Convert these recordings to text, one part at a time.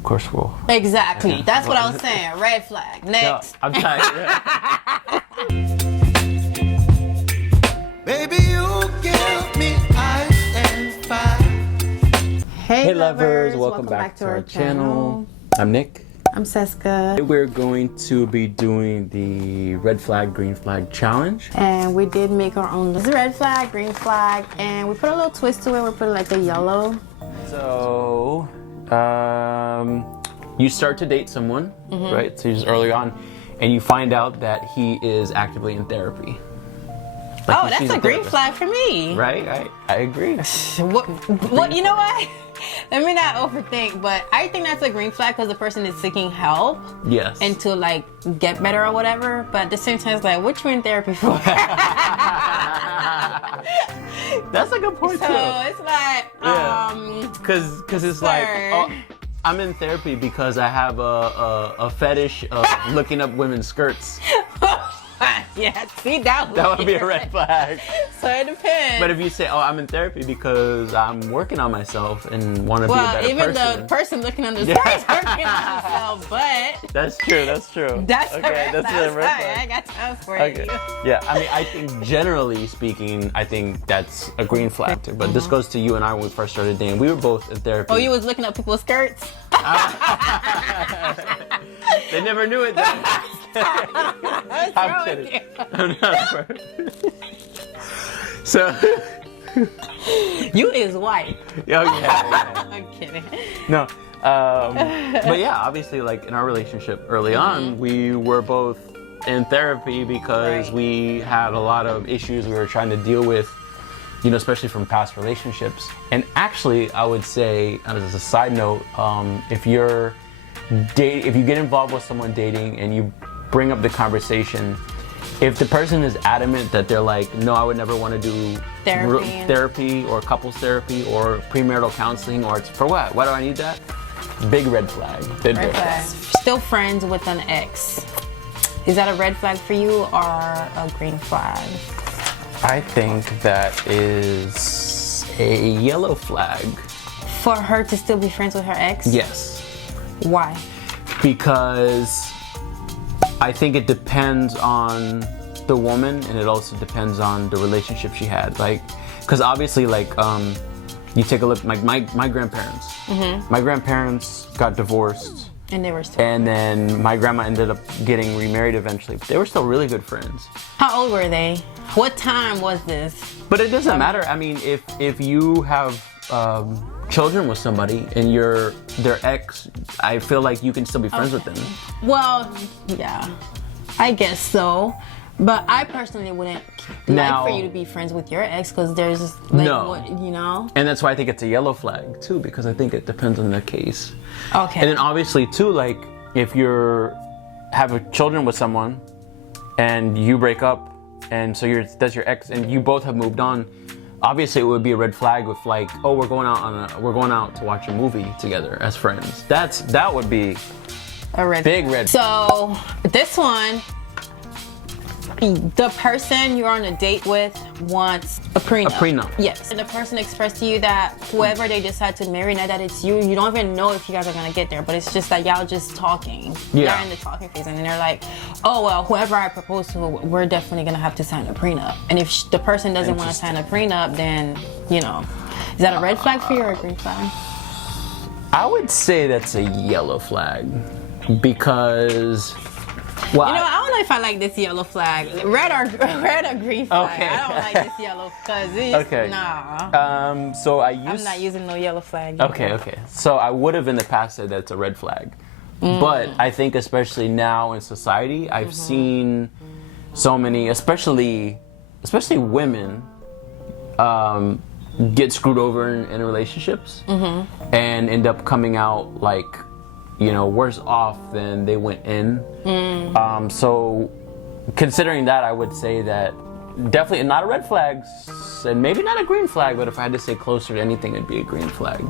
of course we'll. Exactly. Yeah. That's what I was saying. Red flag. Next. No, I'm tired. Baby, you give me ice and fire. Hey lovers, welcome back to our channel. I'm Nick. I'm Cesca. We're going to be doing the red flag, green flag challenge. And we did make our own. This is red flag, green flag, and we put a little twist to it. We put like a yellow. So, you start to date someone, right? So just early on, and you find out that he is actively in therapy. Like Oh, that's a green flag for me. Right? I agree. What? You know what? Let me not overthink, but I think that's a green flag because the person is seeking help. Yes. And to like get better or whatever. But at the same time, it's like, what you in therapy for? That's a good point So too. it's like, Because it's like, oh, I'm in therapy because I have a fetish of looking up women's skirts. yeah, see, that Would be a red flag. So it depends. But if you say, oh, I'm in therapy because I'm working on myself and want to be a better even person. the person looking on the skirt is working on themselves, but That's true. That's okay. That's a a red flag. I flag. got time for Okay. you. Yeah, I mean, I think generally speaking, I think that's a green flag too. But this goes to you and I when we first started dating. We were both in therapy. Oh, you was looking up people's skirts? They never knew it then. What's I'm wrong kidding. with you? I'm not a person. So, You is white. oh yeah. I'm kidding. No, but yeah, obviously, like in our relationship early on, we were both in therapy because Right. we had a lot of issues we were trying to deal with, you know, especially from past relationships. And actually, I would say, as a side note, if you get involved with someone dating and you bring up the conversation, if the person is adamant that they're like, no, I would never want to do therapy or couples therapy or premarital counseling, or it's for what? Why do I need that? Big red flag. Big red flag. Still friends with an ex. Is that a red flag for you or a green flag? I think that is a yellow flag. For her to still be friends with her ex? Yes. Why? Because I think it depends on the woman, and it also depends on the relationship she had. Like, because obviously, like, you take a look, like my grandparents. My grandparents got divorced. And they were still. And then my grandma ended up getting remarried eventually. But they were still really good friends. How old were they? What time was this? But it doesn't matter. I mean, if you have children with somebody and you're their ex, I feel like you can still be friends with them. Well, yeah, I guess so. But I personally wouldn't like for you to be friends with your ex because there's like, what, you know? And that's why I think it's a yellow flag too, because I think it depends on the case. Okay. And then obviously too, like if you're have children with someone and you break up, and so that's your ex, and you both have moved on. Obviously, it would be a red flag with like, oh, we're going out to watch a movie together as friends. That would be a big red. So this one, the person you're on a date with wants a prenup. A prenup. Yes. And the person expressed to you that whoever they decide to marry, now that it's you don't even know if you guys are gonna get there, but it's just that y'all just talking. Yeah. You're in the talking phase, and then they're like, oh well, whoever I propose to, we're definitely gonna have to sign a prenup. And if the person doesn't want to sign a prenup, then you know, is that a red flag for you or a green flag? I would say that's a yellow flag because. Well, you know, I don't know if I like this yellow flag. Red or green flag. Okay. I don't like this yellow because it's nah. So I'm not using no yellow flag. Okay. So I would have in the past said that's a red flag. But I think especially now in society, I've seen so many, especially women, get screwed over in relationships and end up coming out like, you know, worse off than they went in. So considering that, I would say that definitely not a red flag and maybe not a green flag, but if I had to say closer to anything, it'd be a green flag.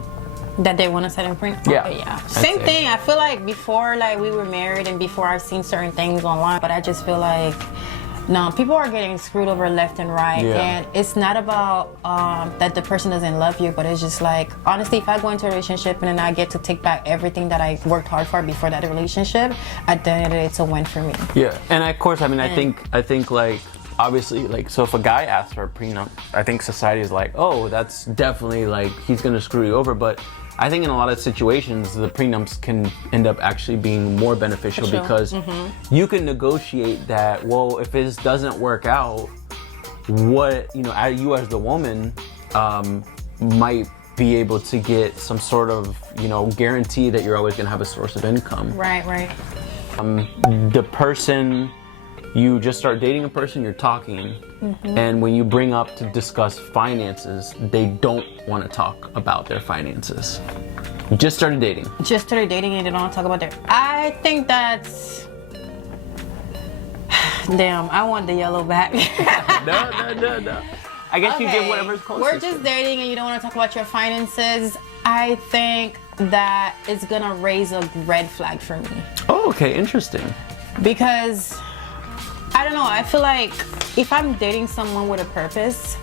That they want to set in prenup? Yeah. Okay, yeah. Same thing. I feel like before like we were married and before I've seen certain things online, but I just feel like No, people are getting screwed over left and right, Yeah. and it's not about that the person doesn't love you, but it's just like, honestly, if I go into a relationship and then I get to take back everything that I worked hard for before that relationship, at the end of the day, it's a win for me. Yeah, and of course, I mean, I think like obviously, like, so if a guy asks for a prenup, I think society is like, oh, that's definitely like he's gonna screw you over, but I think in a lot of situations, the prenups can end up actually being more beneficial For sure. because you can negotiate that, well, if this doesn't work out, what, you know, you as the woman might be able to get some sort of, you know, guarantee that you're always gonna have a source of income. Right, right. The person, you just start dating a person, you're talking, and when you bring up to discuss finances, they don't want to talk about their finances. You just started dating. Just started dating and they don't want to talk about their. I think that's. Damn, I want the yellow back. No. I guess you give whatever's closest. We're just dating and you don't want to talk about your finances. I think that it's gonna raise a red flag for me. Oh, okay, interesting. Because I don't know, I feel like if I'm dating someone with a purpose,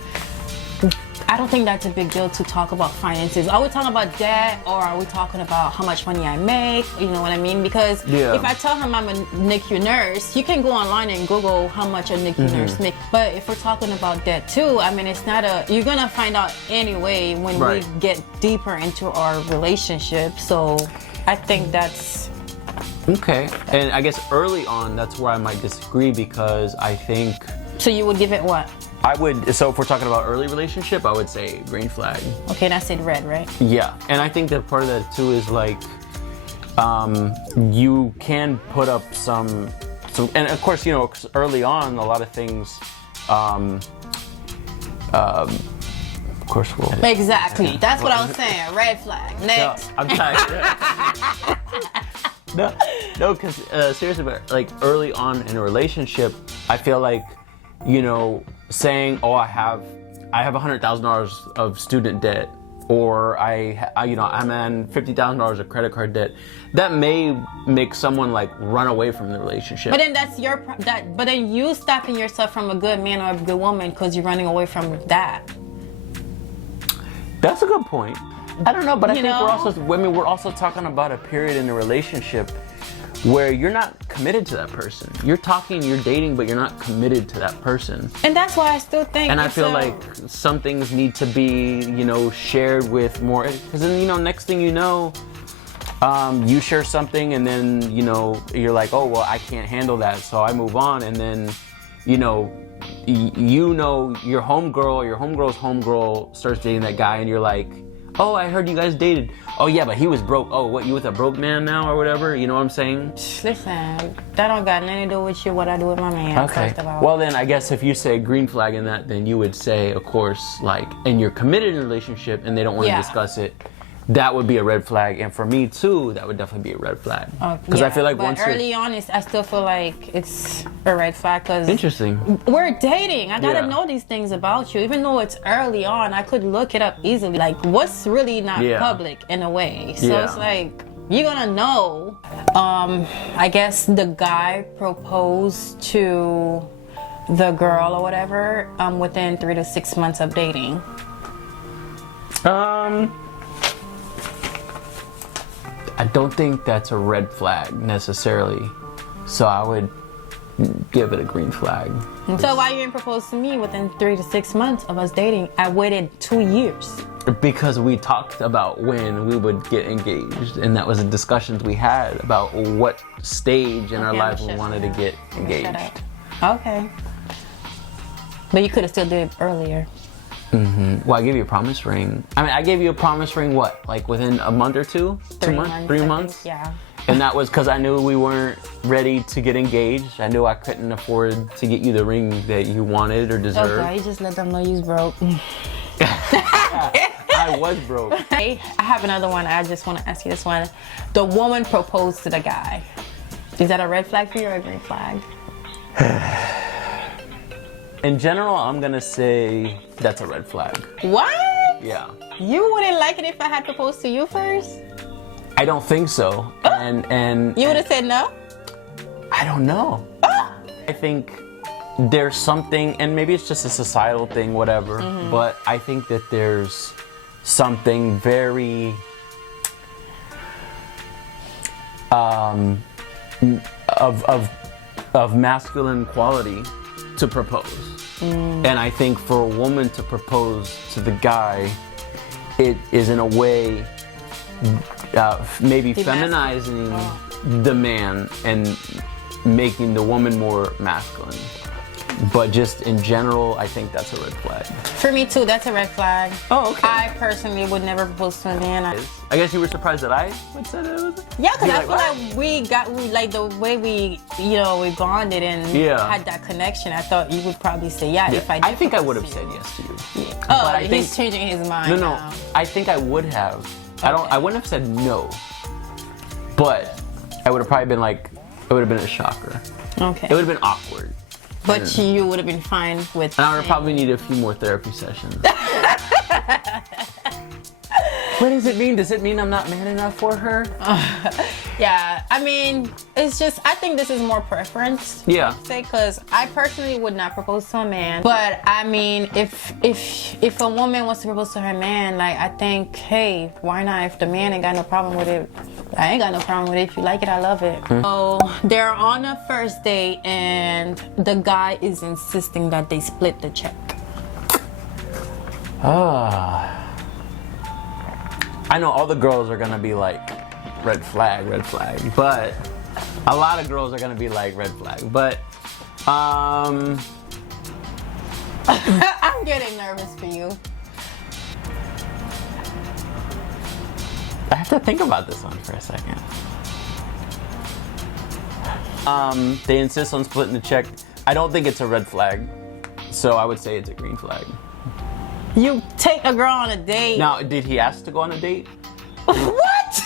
I don't think that's a big deal to talk about finances. Are we talking about debt, or are we talking about how much money I make? You know what I mean? Because if I tell him I'm a NICU nurse, you can go online and Google how much a NICU nurse makes. But if we're talking about debt too, I mean, it's not you're gonna find out anyway when we get deeper into our relationship. So I think that's... Okay, and I guess early on, that's where I might disagree because I think... So you would give it what? I would, so if we're talking about early relationship, I would say green flag. Okay, that's it, red, right? Yeah, and I think that part of that too is like, you can put up some, and of course, you know, early on, a lot of things, of course we'll... Exactly, that's what I was saying, red flag, next. No, I'm tired. No, because seriously, but like early on in a relationship, I feel like, you know, saying, "Oh, I have $100,000 of student debt," or I'm on $50,000 of credit card debt, that may make someone like run away from the relationship. But then but then you stopping yourself from a good man or a good woman because you're running away from that. That's a good point. I don't know, but I think know? we're also talking about a period in a relationship where you're not committed to that person. You're talking, you're dating, but you're not committed to that person. And that's why I still think. And I feel like some things need to be, you know, shared with more. Because then, you know, next thing you know, you share something, and then, you know, you're like, oh, well, I can't handle that, so I move on. And then, you know, your homegirl or your homegirl's homegirl starts dating that guy, and you're like, oh, I heard you guys dated. Oh yeah, but he was broke. Oh, what, you with a broke man now or whatever? You know what I'm saying? Listen, that don't got nothing to do with you, what I do with my man. Okay. First of all. Well then, I guess if you say green flag in that, then you would say, of course, like, and you're committed in a relationship and they don't want to discuss it, that would be a red flag. And for me too, that would definitely be a red flag. Because I feel like once early on, I still feel like it's a red flag because interesting. We're dating. I gotta know these things about you. Even though it's early on, I could look it up easily. Like, what's really not public in a way. So it's like, you're gonna know. I guess the guy proposed to the girl or whatever within 3 to 6 months of dating. I don't think that's a red flag necessarily, so I would give it a green flag. So why you didn't propose to me within 3 to 6 months of us dating? I waited 2 years. Because we talked about when we would get engaged, and that was the discussions we had about what stage in our life we wanted to get engaged. Okay. But you could have still did it earlier. Well, I gave you a promise ring. I mean, I gave you a promise ring, what, like within a month or two? 2 months? 3 months? Yeah. And that was because I knew we weren't ready to get engaged. I knew I couldn't afford to get you the ring that you wanted or deserved. Okay, you just let them know you was broke. I was broke. Hey, I have another one. I just want to ask you this one. The woman proposed to the guy. Is that a red flag for you or a green flag? In general, I'm gonna say that's a red flag. What? Yeah. You wouldn't like it if I had proposed to you first? I don't think so. And you would have said no? I don't know. I think there's something, and maybe it's just a societal thing, whatever, but I think that there's something very of masculine quality to propose. And I think for a woman to propose to the guy, it is in a way maybe feminizing the man and making the woman more masculine. But just in general, I think that's a red flag. For me too, that's a red flag. Oh, okay. I personally would never propose to a man. I guess you were surprised that I would say that it was. Yeah, because I You're feel like we like the way we bonded and had that connection. I thought you would probably say if I did. I think I would have propose said to you. yes to you. Oh, But I he's think, changing his mind. no, now. I think I would have. I wouldn't have said no. But I would have probably been like, it would have been a shocker. Okay. It would have been awkward. But you would have been fine with. And I would have probably needed a few more therapy sessions. What does it mean? Does it mean I'm not man enough for her? Yeah, I mean, it's just, I think this is more preference. Yeah. Say, because I personally would not propose to a man. But I mean, if a woman wants to propose to her man, like, I think, hey, why not? If the man ain't got no problem with it, I ain't got no problem with it. If you like it, I love it. So they're on a first date and the guy is insisting that they split the check. I know all the girls are gonna be like, red flag, but a lot of girls are gonna be like, red flag, but I'm getting nervous for you. I have to think about this one for a second. They insist on splitting the check. I don't think it's a red flag, so I would say it's a green flag. You take a girl on a date. Now, did he ask to go on a date? What?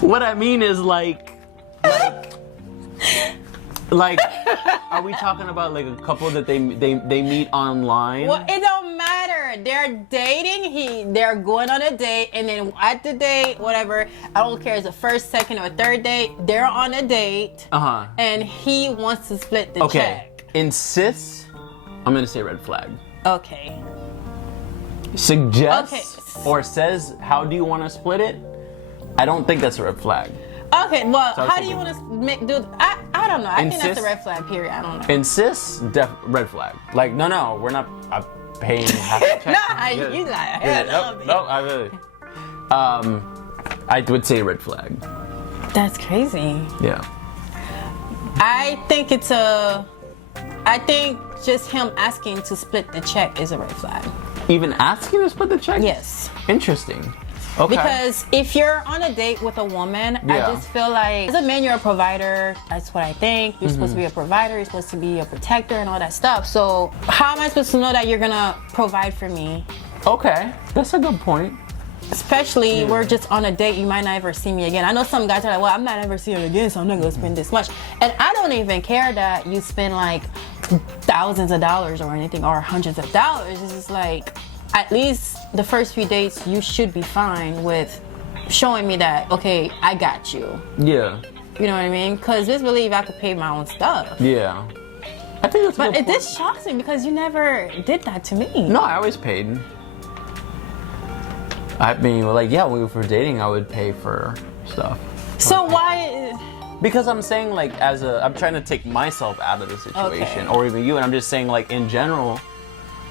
What I mean is like, are we talking about like a couple that they meet online? Well, it don't matter. They're dating. They're going on a date, and then at the date, whatever. I don't care. It's the first, second, or third date. They're on a date. And he wants to split the check. Insist. I'm gonna say red flag. Okay. Suggests or says, how do you want to split it? I don't think that's a red flag. Okay, well, how do you want to do? I don't know. I think that's a red flag. Period. I don't know. Insists, red flag. Like, no, we're not paying half the check. Nah, you got No, I really. I would say red flag. That's crazy. Yeah. I think just him asking to split the check is a red flag. Even asking to split the check? Yes. Interesting. Okay. Because if you're on a date with a woman, I just feel like as a man, you're a provider. That's what I think. You're supposed to be a provider. You're supposed to be a protector and all that stuff. So how am I supposed to know that you're gonna provide for me? Okay, that's a good point. Especially we're just on a date. You might not ever see me again. I know some guys are like, well, I'm not ever seeing you again, so I'm not gonna spend this much. And I don't even care that you spend like thousands of dollars or anything, or hundreds of dollars. It's just like, at least the first few dates, you should be fine with showing me that, okay, I got you. Yeah. You know what I mean? Because just believe I could pay my own stuff. Yeah. I think that's a good point. This shocks me because you never did that to me. No, I always paid. I mean, like, yeah, when we were dating, I would pay for stuff. So why? Because I'm saying, like, I'm trying to take myself out of the situation, or even you, and I'm just saying, like, in general,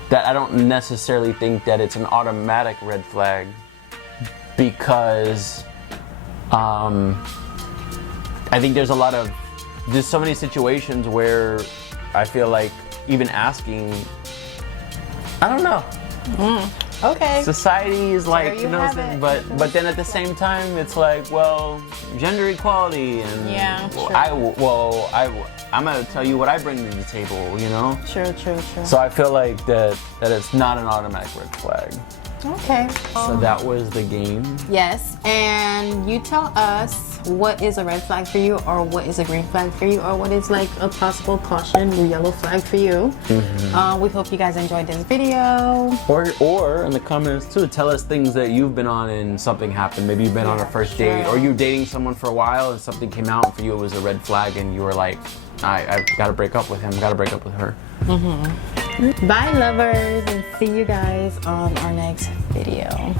that I don't necessarily think that it's an automatic red flag, because I think there's so many situations where I feel like even asking, I don't know. Okay. Society is like, you have it. but then at the same time, it's like, well, gender equality, and I'm gonna tell you what I bring to the table, you know. True. So I feel like that it's not an automatic red flag. Okay. So that was the game. Yes, and you tell us what is a red flag for you, or what is a green flag for you, or what is like a possible caution or yellow flag for you. We hope you guys enjoyed this video. Or in the comments too, tell us things that you've been on and something happened. Maybe you've been on a first date, or you're dating someone for a while and something came out and for you it was a red flag and you were like, I've got to break up with him, got to break up with her. Bye, lovers, and see you guys on our next video.